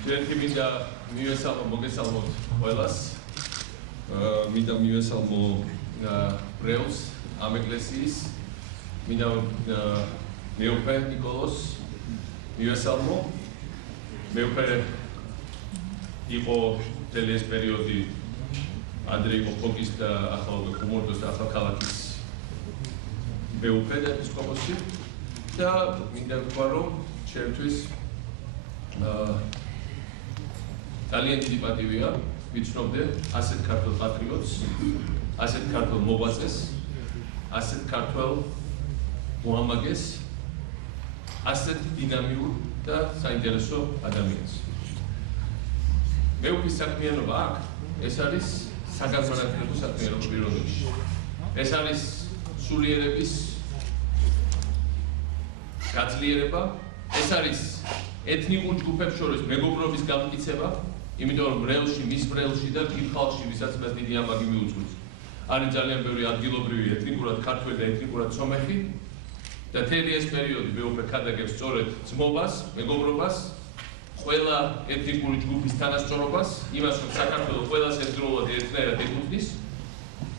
Ჯერხი მინდა მივესალმო მოგესალმოთ ყველას. მინდა მივესალმო ბრეულს ამ ეკლესიის. მინდა მეუფე ნიკოლოს მივესალმო. მეუფე იყო მთელი ეს პერიოდი ადრე იყო ფოკის და ახლა გუმორდოს და ახალქალაქის მეუფე და ეპისკოპოსი და მინდა ვთქვა რომ ჩემთვის ძალიან დიდი პატივია ვიცნობდე ასეთ ქართულ პატრიოტს, ასეთ ქართულ მოღვაწეს, ასეთ ქართულ მოამაგეს, ასეთ დინამიურ და საინტერესო ადამიანს. მეუფის საქმიანობა აქ ეს არის საგანმანათლებლო საქმიანობა პირველ რიგში. ეს არის სულიერების გაძლიერება, ეს არის ეთნიკურ ჯგუფებს შორის მეგობრობის გამტკიცება, იმიტომ რომ ბრეულში, მის ბრეულში და დიდ ხალხში, ვისაც მას დიდი ამაგი მიუძღვის, არის ძალიან ბევრი ადგილობრივი ეთნიკურად ქართველი და ეთნიკურად სომეხი და მთელი ეს პერიოდი მეუფე ქადაგებს სწორედ ძმობას, მეგობრობას, ყველა ეთნიკური ჯგუფის თანასწორობას, იმას რომ საქართველოს ყველას ერთდროულად ერთნაირად ეკუთვნის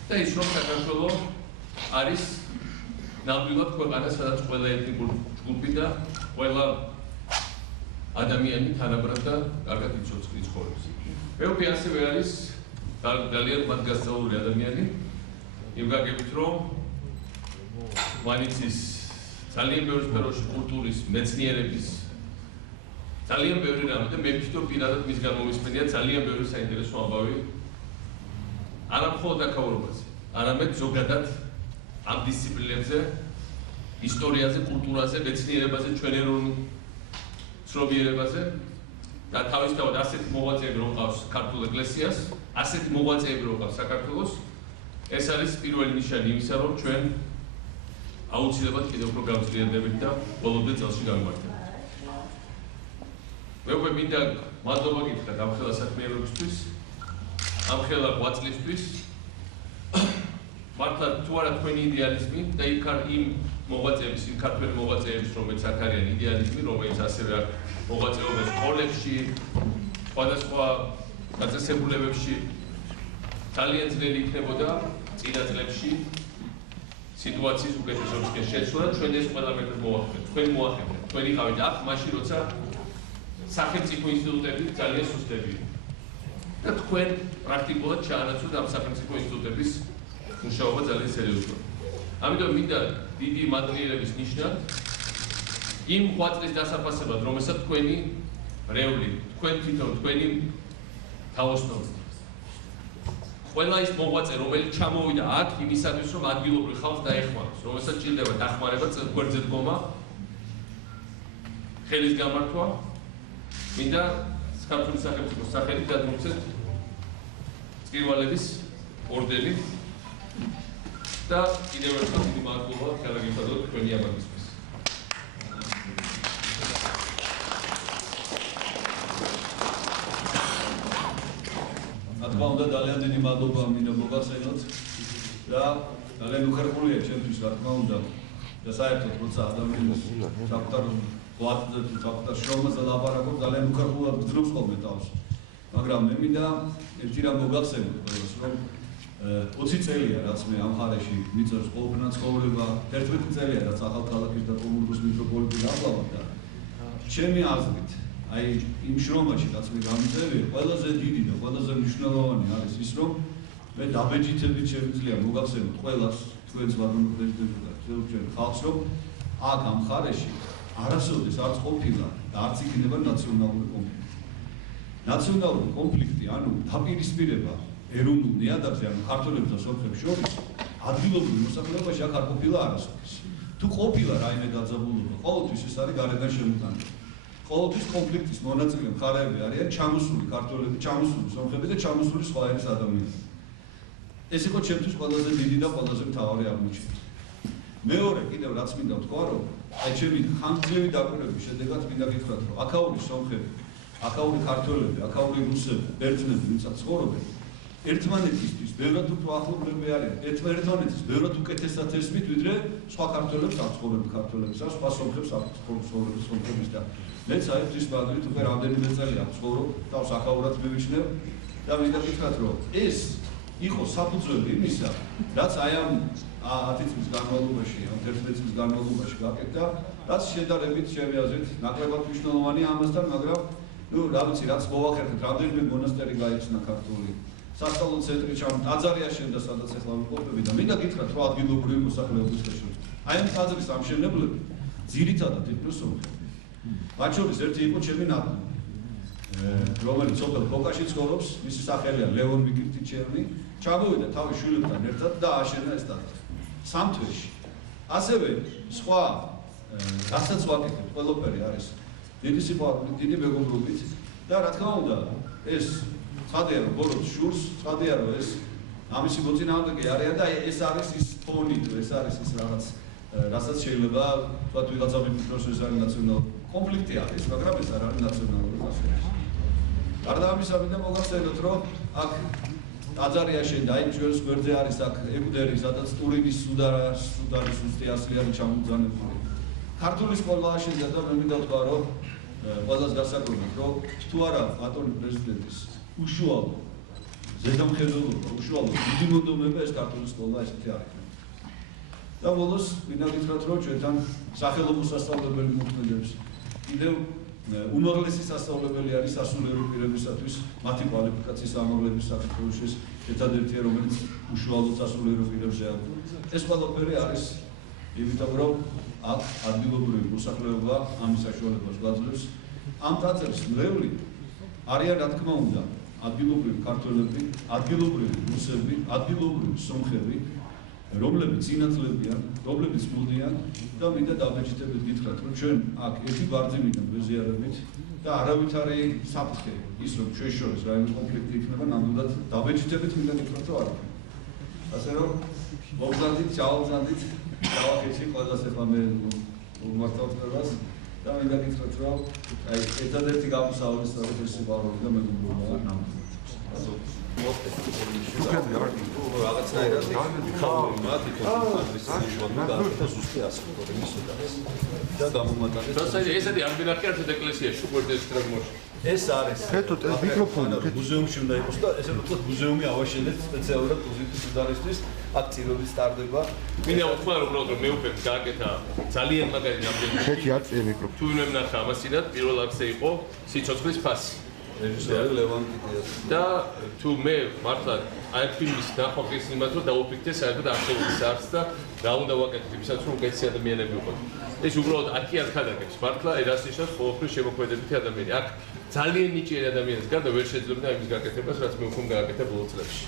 და ის რომ საქართველოს არის ნამდვილად ქვეყანა, სადაც ყველა ეთნიკური ჯგუფი და ყველა ადამიანი თანაბრად და კარგად იცხოვრობს. მეუფე ასევე არის ძალიან მათგასწავლული ადამიანი, იმ გაგებით რომ მანიცის ძალიან ბევრი სფეროში კულტურის, მეცნიერების ძალიან ბევრი რამე და მე ვფიქრობ პირადად მისგან მომისმენია ძალიან ბევრი საინტერესო ამბავი არა მხოლოდ აქაურობაზე, არამედ ზოგადად ამ დისციპლინებზე, ისტორიაზე, კულტურაზე, მეცნიერებაზე, ჩვენ ეროვნულ ცნობიერებაზე და თავისთავად ასეთი მოღვაწეები რომ ყავს ქართულ ეკლესიას, ასეთი მოღვაწეები რომ ყავს საქართველოს, ეს არის პირველი ნიშანი იმისა, რომ ჩვენ აუცილებლად კიდევ უფრო გავძლიერდებით და ბოლომდე წელში გავიმართებთ. მეუფე მინდა მადლობა გითხრათ ამ ხელა საქმიანობისთვის, ამ ხელა ღვაწლისთვის. მართლა თუ არა თქვენი იდეალიზმი და იმ მოღვაწეების, იმ ქართველი მოღვაწეების, რომელიც აქ არიან იდეალიზმი, რომელიც ასევე აქ მოღვაწეობენ სკოლებში, სხვადასხვა დაწესებულებებში, ძალიან ძნელი იქნებოდა წინა წლებში სიტუაციის უკეთესობისკენ შეცვლა, ჩვენ ეს ყველა მეტად მოვახერხეთ, თქვენ მოახერხეთ, თქვენ იყავით აქ მაშინ, როცა სახელმწიფო ინსტიტუტები ძალიან სუსტები და თქვენ პრაქტიკულად ჩაანაცვლეთ ამ სახელმწიფო ინსტიტუტების მუშაობა ძალიან სერიოზულად. ამიტომ მინდა დიდი მადლიერების ნიშნად იმ ღვაწლის დასაფასებლად, რომელსაც თქვენი რეული, თქვენ თვითონ თქვენი თავოსნობით. ყველა ის მოღვაწე, რომელიც ჩამოვიდა აქ იმისათვის, რომ ადგილობრივ ხალხს დაეხმაროს, რომელსაც ჭირდება დახმარება, გვერდზე დგომა, ხელის გამართვა, მინდა საქართველოს სახელმწიფოს სახელით გადმოგცეთ წირვალების ორდენი და კიდევ ერთხელ დიდი მადლობა ხელმძღვანელობისთვის თქვენი ამაგისთვის. რა თქმა უნდა ძალიან დიდი მადლობა მინდა მოგახსენოთ და ძალიან უხერხულია ჩემთვის რა თქმა უნდა და საერთოდ როცა ადამიანს საკუთარ ღვაწლზე თუ საკუთარ შრომაზე ლაპარაკობ ძალიან უხერხულად გძნობს ხოლმე თავს. მაგრამ მე მინდა ერთი რამ მოგახსენოთ ყველას რომ 20 წელია რაც მე ამ ხარეში მიწევს ყოველდღიურ ცხოვრება, 11 წელია რაც ახალქალაქის და კომუნიკის მეტროპოლიტენი ახლავად და ჩემი აზრით აი იმ შრომაში რაც მე გამიწერია, ყველაზე დიდი და ყველაზე მნიშვნელოვანი არის ის რომ მე დაბეჯითებით შემიძლია მოგახსენოთ ყველას, თქვენს ვადმო პრეზიდენტს და ჩვენ ხალხს რომ აქ ამ ხარეში არასოდეს არც ყოფილა და არც იქნება ნაციონალური კონფლიქტი. ნაციონალური კონფლიქტი, ანუ დაპირისპირება ეროვნულ ნიადაგზე, ანუ ქართველებს და სომხებს შორის ადგილობრივ მოსახლეობაში აქ არ ყოფილა არასოდეს. თუ ყოფილა რაიმე დაძაბულობა, ყოველთვის ეს არის გარედან შემოტანილი. ყოველთვის კონფლიქტის მონაწილე მხარეები არიან ჩამოსული ქართველები, ჩამოსული სომხები და ჩამოსული სხვა ერის ადამიანები. ეს იყო ჩემთვის ყველაზე დიდი და ყველაზე მთავარი აღმოჩენა. მეორე კიდევ რაც მინდა ვთქვა, რომ აი ჩემი ხანგრძლივი დაკვირვების შედეგად მინდა გითხრათ, რომ აქაური სომხები, აქაური ქართველები, აქაური რუსები, ბერძნები, ვინცაც ცხოვრობენ, ერთმანეთისთვის ბევრად უფრო ახლობლები არიან, ერთმანეთის ბევრად უკეთესად ესმით, ვიდრე სხვა ქართველებს აქვს ცხოვრები ქართველებს, სხვა სომხებს აქვს ცხოვრები სომხების და მეც აი დღის ბადრით უკვე რამდენიმე წელი აქვს ცხოვრობ, თავს ახალურად მივიჩნევ და მინდა გითხრათ, რომ ეს იყო საფუძველი იმისა, რაც აი ამ 10 წლის განმავლობაში, ამ 11 წლის განმავლობაში გაკეთდა, რაც შედარებით ჩემი აზრით ნაკლებად მნიშვნელოვანია ამასთან, მაგრამ ნუ რა ვიცი, რაც მოვახერხეთ, რამდენიმე მონასტერი გაიხსნა ქართული. სასწავლო ცენტრი ტაძარი აშენდა, სადაც ახლა ვიმყოფები და მინდა გითხრათ, რომ ადგილობრივი მოსახლეობის ხელშეუხლება. აი ამ ტაძრის ამშენებლები ძირითადად იყვნენ სომხები. მათ შორის ერთი იყო ჩემი ნათლი, რომელიც სოფელ ფოკაში ცხოვრობს, მისი სახელია ლევონ მიკირტიჩევი, ჩამოვიდა თავის შვილებთან ერთად და ააშენა ეს ტაძარი. სამთვეში. ასევე სხვა რასაც ვაკეთებ, ყველაფერი არის დიდი სიყვარულით, დიდი მეგობრობით და რა თქმა უნდა, ეს ცხადია რომ ბოროტ შურს, ცხადია რომ ეს ამისი მოწინააღმდეგე არიან და ეს არის ის ფონი, ეს არის ის რაღაც, რასაც შეიძლება თქვა ვიღაცა მიფიქროს ეს არის ნაციონალური კონფლიქტი არის, მაგრამ ეს არ არის ნაციონალური konflikti. გარდა ამისა, მინდა მოგახსენოთ, რომ აქ ტაძარი აშენდა, აი ჩვენს გვერდზე არის აქ ეგვდერი, სადაც ტურინის სუდარის უსტი ასლიანი ჩამოგზავნებული. ქართული სკოლა აშენდა და მე მინდა ვთქვა, რომ ყველას გასაგებია, რომ თუ არა ბატონი პრეზიდენტის უშუალო ზედამხედველობა, უშუალო დიდი მონდომება ეს ქართული სკოლა ესეთი არ იქნება. და ბოლოს მინდა გითხრათ, რომ ჩვენთან სახელმწიფო სასწავლებელი მოქმედებს. კიდევ უმაღლესი სასწავლებელი არის სასულიერო პირებისათვის მათი კვალიფიკაციის ამაღლების საქართველოს ერთადერთია, რომელიც უშუალოდ სასულიერო პირებს შეაძლოა. ეს ყველაფერი არის იმიტომ, რომ აქ ადგილობრივი მოსახლეობა ამის საშუალებას გვაძლევს. ამ ტაძრის მრევლი არიან, რა თქმა უნდა, ადგილობრივი ქართველები, ადგილობრივი რუსები, ადგილობრივი სომხები, რომლებიც ინაცლებიან, რომლებიც მოდიან და მინდა დაბეჭდებით გითხრათ, რომ ჩვენ აქ ერთი ბარძიმიდან ვეზიარებით და არავითარი საფრთხე ის რომ ჩვენ შორის რაიმე კონფლიქტი იქნება, ნამდვილად დაბეჭდებით მინდა გითხრათ, რომ არ იქნება. ასე რომ მოგზავნით, ჩავაგზავნით დავახეცი ყველას ახლა მე უმართავთ ყველას და მინდა გითხრათ, რომ აი ერთადერთი გამოსავალი სწორედ ეს სიყვარული და მეგობრობა ნამდვილად. რაღაცნაირად ხალხი მათი კონფლიქტის შემდგომ და ზუსტი ასე და გამომატანეთ. ეს არის ამბინახი ერთ ეკლესიაში გვერდით ტრაგმოში. ეს არის მიკროფონი მუზეუმში უნდა იყოს და ესე ვთქვათ მუზეუმი ავაშენეთ სპეციალურად პოზიტივის სუდარისთვის აქ წირვები სტარდება. მინდა ვთქვა რომ უბრალოდ მე უფლებ გააკეთა ძალიან მაგარი ამბინახი. ხეთი არ წე მიკროფონი. თუ ვინმე ნახა ამასინად პირველ აქზე იყო სიცოცხლის ფასი. რეჟისორი ლევან კიტიას და თუ მე მართლა აი ფილმის ნახვა გესმით რომ დაუფიქრე საერთოდ არსებობის არც და რა უნდა ვაკეთოთ იმისაც რომ კეცი ადამიანები ვიყოთ. ეს უბრალოდ აქი არ ხადაგებს მართლა ეს ნიშნავს ყოველთვის შემოქმედებითი ადამიანი. აქ ძალიან ნიჭიერი ადამიანის გარდა ვერ შეძლებდა იმის გაკეთებას, რაც მე უკვე გააკეთა ბოლო წლებში.